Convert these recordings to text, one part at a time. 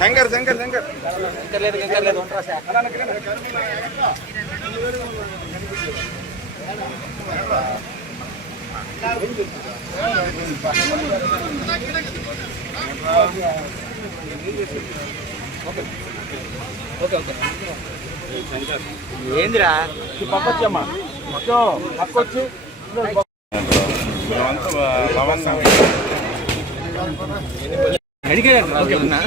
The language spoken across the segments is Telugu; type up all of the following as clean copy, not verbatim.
శంకర్ శంకర్ శంకర్ లేదు శంకర్ లేదు ఓకే ఓకే ఏందిరా పక్కొచ్చమ్మా మొత్తం పక్కొచ్చి అడిగారు ఓకే ఉన్నా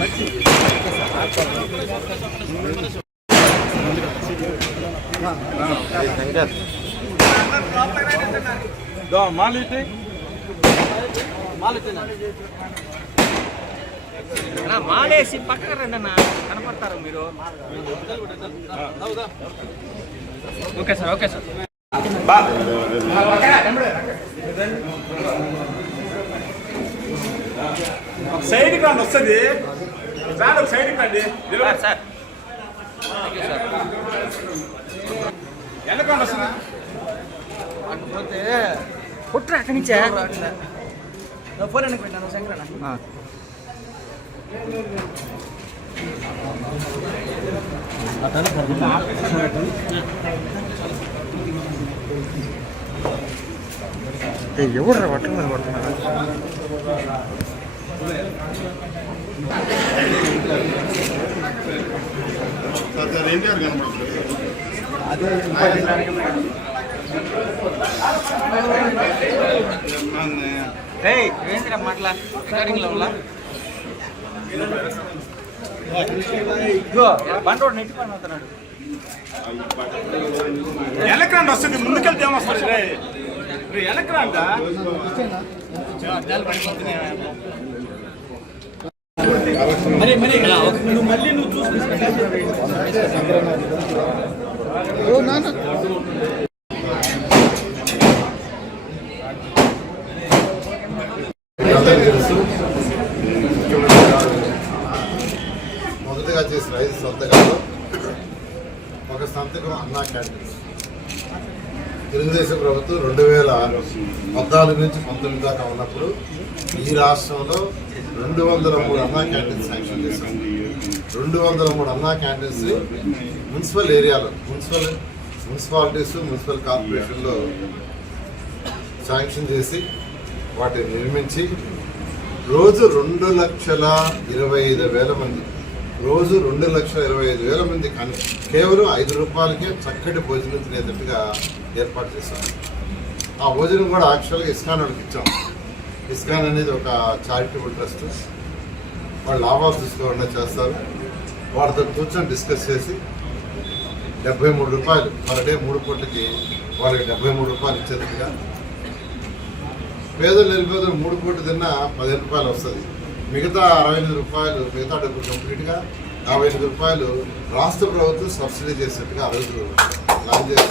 మాలేసి పక్కన రండి అన్న కనపడతారు మీరు. Okay sir okay sir side కాండి వస్తుంది సైడ్ కండి సార్ ఎల్లకాండి వస్తుంది పుట్రా అక్కడి నుంచే ఫోన్ వెనక్కి పెట్టాను శంకరన్న ఎవరు బట్టల మీద పడుతున్నారు ఎన్టీఆర్ కనబడుతుంది ఏంద్రా మాట్లా రికార్డింగ్ లో బండోడు నెట్టి పని అవుతున్నాడు. ఎలక్రాండ్ వస్తుంది ముందుకెళ్తే ఏమొస్తుంది ఎలక్రాండ్ మరి మరి నువ్వు మళ్ళీ నువ్వు చూసి మొదటగా చేసిన 5 సంతకాలు ఒక సంతకం అన్నా క్యాంటీన్స్. తెలుగుదేశం ప్రభుత్వం 2014 నుంచి 19 దాకా ఉన్నప్పుడు ఈ రాష్ట్రంలో 203 అన్నా క్యాంటీన్స్ శాంక్షన్ చేశాం. 203 అన్నా క్యాంటీన్స్ మున్సిపల్ ఏరియాలో మున్సిపాలిటీస్ మున్సిపల్ కార్పొరేషన్లో శాంక్షన్ చేసి వాటిని నిర్మించి రోజు 2,25,000 మంది రోజు 2,25,000 మంది కానీ కేవలం 5 రూపాయలకే చక్కటి భోజనం తినేటట్టుగా ఏర్పాటు చేశాం. ఆ భోజనం కూడా యాక్చువల్గా ఇస్కాన్ వాళ్ళకి ఇచ్చాం. ఇస్కాన్ అనేది ఒక చారిటబుల్ ట్రస్ట్. వాళ్ళు లాభాలు తీసుకోకుండా చేస్తారు. వాళ్ళతో కూర్చొని డిస్కస్ చేసి 73 రూపాయలు పర్ డే 3 పూటలకి వాళ్ళకి 73 రూపాయలు ఇచ్చేటట్టుగా, పేదలు నిరుపేదలు 3 పూటలు తిన్నా 15 రూపాయలు వస్తుంది. మిగతా 68 రూపాయలు మిగతా డబ్బులు కంప్లీట్గా 58 రూపాయలు రాష్ట్ర ప్రభుత్వం సబ్సిడీ చేసేట్టుగా ఆ రోజు ప్లాన్ చేసి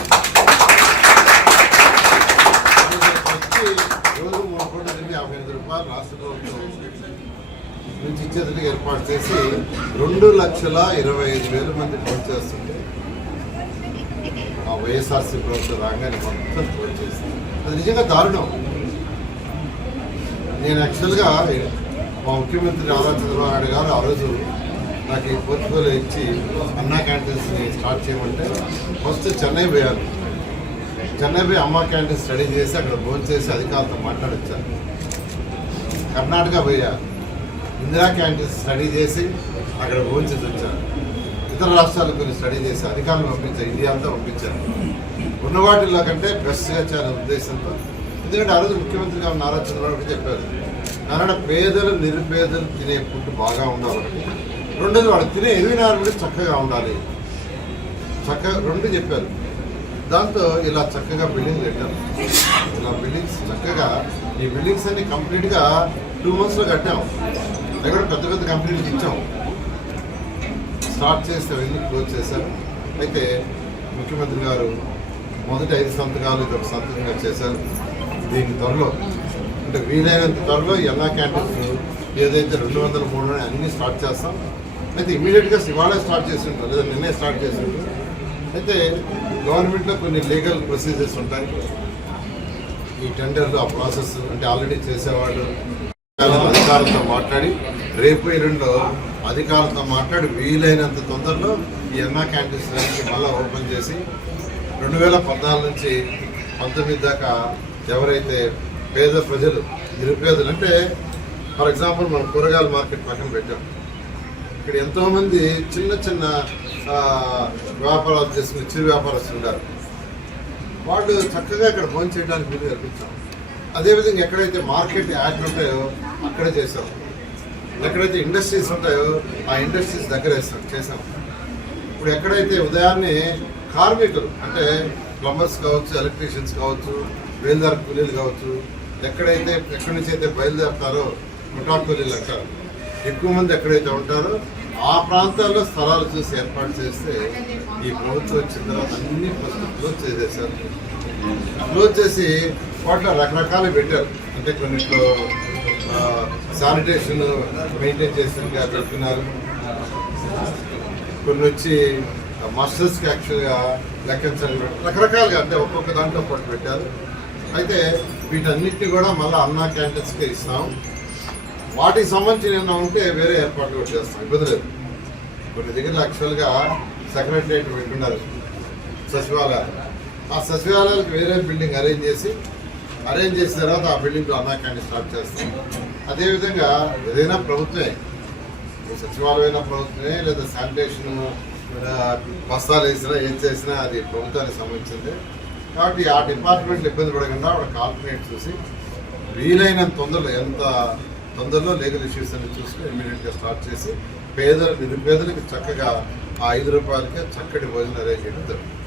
రోజు 3 పూటలు తిని 58 రూపాయలు రాష్ట్ర ప్రభుత్వం నుంచి ఇచ్చేటట్టుగా ఏర్పాటు చేసి 2,25,000 మంది ఫోన్ చేస్తుంటే ఆ వైఎస్ఆర్సీ ప్రభుత్వం రాగానే మొత్తం ఫోన్ చేసింది. అది నిజంగా దారుణం. నేను యాక్చువల్గా మా ముఖ్యమంత్రి నారా చంద్రబాబు నాయుడు గారు ఆ రోజు నాకు ఈ పోర్ట్ఫోలియో ఇచ్చి అన్నా క్యాంటీన్స్ని స్టార్ట్ చేయమంటే ఫస్ట్ చెన్నై పోయాను. చెన్నై పోయి అమ్మా క్యాంటీన్ స్టడీ చేసి అక్కడ భోజనం చేసి అధికారులతో మాట్లాడొచ్చాను. కర్ణాటక పోయా, ఇందిరా క్యాంటీన్ స్టడీ చేసి అక్కడ భోజనం చేసి వచ్చాను. ఇతర రాష్ట్రాలకు కొన్ని స్టడీ చేసి అధికారులు పంపించాను, ఇండియా అంతా పంపించాను. ఉన్న వాటిల్లో కంటే బెస్ట్గా చేయాలనే ఉద్దేశంతో. ఎందుకంటే ఆ రోజు ముఖ్యమంత్రిగా నారా చంద్రబాబు చెప్పారు, కన్నడ పేదలు నిరుపేదలు తినే ఫుడ్ బాగా ఉండాలి. రెండోది వాళ్ళు తినే 24 కూడా చక్కగా ఉండాలి. చక్కగా 2 చెప్పారు. దాంతో ఇలా చక్కగా బిల్డింగ్ కట్టాం. ఇలా బిల్డింగ్స్ చక్కగా ఈ బిల్డింగ్స్ అన్ని కంప్లీట్గా 2 monthsలో కట్టాం. దగ్గర పెద్ద పెద్ద కంపెనీలకు ఇచ్చాం. స్టార్ట్ చేస్తే అవన్నీ క్లోజ్ చేశారు. అయితే ముఖ్యమంత్రి గారు మొదటి 5 సంతకాలు ఇది ఒక సంతకంగా చేశారు. దీని త్వరలో అంటే వీలైనంత త్వరలో ఎలా క్యాంటీన్స్ ఏదైతే 203 అన్నీ స్టార్ట్ చేస్తాం. అయితే ఇమీడియట్గా ఇవాళ స్టార్ట్ చేసి ఉంటారు, లేదా నిన్నే స్టార్ట్ చేసి ఉంటారు. అయితే గవర్నమెంట్లో కొన్ని లీగల్ ప్రొసీజర్స్ ఉంటాయి. ఈ టెండర్లు ఆ ప్రాసెస్ అంటే ఆల్రెడీ చేసేవాళ్ళు అధికారులతో మాట్లాడి రేపు ఎల్లుండో అధికారులతో మాట్లాడి వీలైనంత తొందరలో ఈ అన్నా క్యాంటీన్స్ మళ్ళీ ఓపెన్ చేసి 2014 నుంచి 19 దాకా ఎవరైతే పేద ప్రజలు నిరుపేదలు అంటే ఫర్ ఎగ్జాంపుల్ మనం కూరగాయల మార్కెట్ పక్కన పెట్టాం. ఇక్కడ ఎంతోమంది చిన్న చిన్న వ్యాపారాలు చేసుకుని చిరు వ్యాపారస్తులు ఉన్నారు. వాళ్ళు చక్కగా ఇక్కడ భోజనం చేయడానికి వీలు కల్పించాం. అదేవిధంగా ఎక్కడైతే మార్కెట్ యాడ్ ఉంటాయో అక్కడే చేసాం. ఎక్కడైతే ఇండస్ట్రీస్ ఉంటాయో ఆ ఇండస్ట్రీస్ దగ్గర చేసాం. ఇప్పుడు ఎక్కడైతే ఉదయాన్నే కార్మికులు అంటే ప్లంబర్స్ కావచ్చు, ఎలక్ట్రీషియన్స్ కావచ్చు, బయలుదేర కూలీలు కావచ్చు, ఎక్కడి నుంచి అయితే బయలుదేరుతారో ముఠా కూలీలు అంటారు, ఎక్కువ మంది ఎక్కడైతే ఉంటారో ఆ ప్రాంతాల్లో స్థలాలు చూసి ఏర్పాటు చేస్తే ఈ ప్రభుత్వం వచ్చిన తర్వాత అన్ని ఫస్ట్ క్లోజ్ చేసేసారు. క్లోజ్ చేసి వాటిలో రకరకాలు పెట్టారు. అంటే కొన్నిట్లో శానిటేషన్ మెయింటైన్ చేసినట్టుగా పెట్టుకున్నారు. కొన్ని వచ్చి మాస్టర్స్కి యాక్చువల్గా లెక్కించాలి రకరకాలుగా అంటే ఒక్కొక్క దాంట్లో పాటు పెట్టారు. అయితే వీటన్నిటిని కూడా మళ్ళీ అన్నా క్యాంటీన్స్కే ఇస్తాం. వాటికి సంబంధించి ఏమన్నా ఉంటే వేరే ఏర్పాట్లు కూడా చేస్తాం, ఇబ్బంది లేదు. కొన్ని దగ్గర యాక్చువల్గా సెక్రటరియట్ పెట్టున్నారు సచివాలయాలు. ఆ సచివాలయాలకు వేరే బిల్డింగ్ అరేంజ్ చేసిన తర్వాత ఆ బిల్డింగ్లో అన్నా క్యాంటీన్ స్టార్ట్ చేస్తాం. అదేవిధంగా ఏదైనా ప్రభుత్వమే, సచివాలయం ప్రభుత్వమే లేదా శానిటేషన్ బస్తాలు వేసినా ఏం చేసినా అది ప్రభుత్వానికి సంబంధించింది. కాబట్టి ఆ డిపార్ట్మెంట్లు ఇబ్బంది పడకుండా ఆవిడ కాల్కులేట్ చూసి వీలైనంత తొందరలో ఎంత తొందరలో లీగల్ ఇష్యూస్ అన్ని చూసుకుని ఇమ్మీడియట్గా స్టార్ట్ చేసి నిరుపేదలకు చక్కగా ఆ 5 రూపాయలకే చక్కటి భోజనం అరేంజ్ చేయడం జరుగుతుంది.